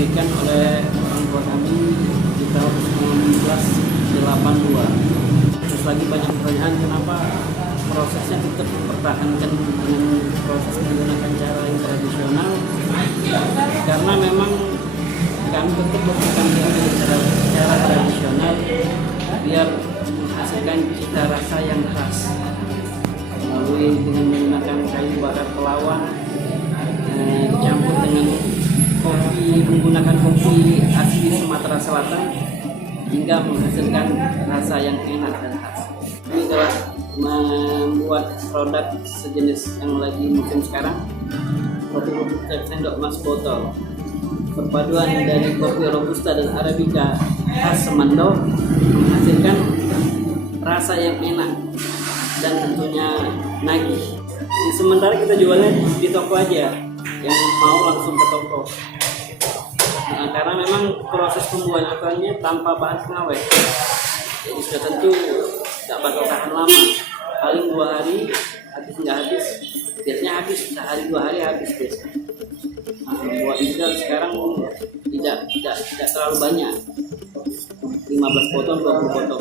didirikan oleh orang tua kami di tahun 1982. Terus lagi banyak pertanyaan kenapa prosesnya tetap dipertahankan dengan proses menggunakan cara yang tradisional, karena memang kami tetap berpegang dengan cara tradisional biar menghasilkan cita rasa yang khas melalui dengan menggunakan kayu bakar pelawang dicampur dengan kopi, menggunakan kopi asli Sumatera Selatan hingga menghasilkan rasa yang enak dan khas. Kami telah membuat produk sejenis yang lagi musim sekarang, kopi sendok emas botol. Perpaduan dari kopi robusta dan arabica khas Semando menghasilkan rasa yang enak dan tentunya nagih. Sementara kita jualnya di toko aja, yang mau langsung ke toko. Nah, karena memang proses pembuatannya tanpa bahan pengawet, jadi sudah tentu tidak bakal tahan lama. Paling 2 hari habis, nggak habis, biasanya habis sehari 2 hari habis biasanya. Nah, buat juga sekarang tidak terlalu banyak, 15 botol 20 botol.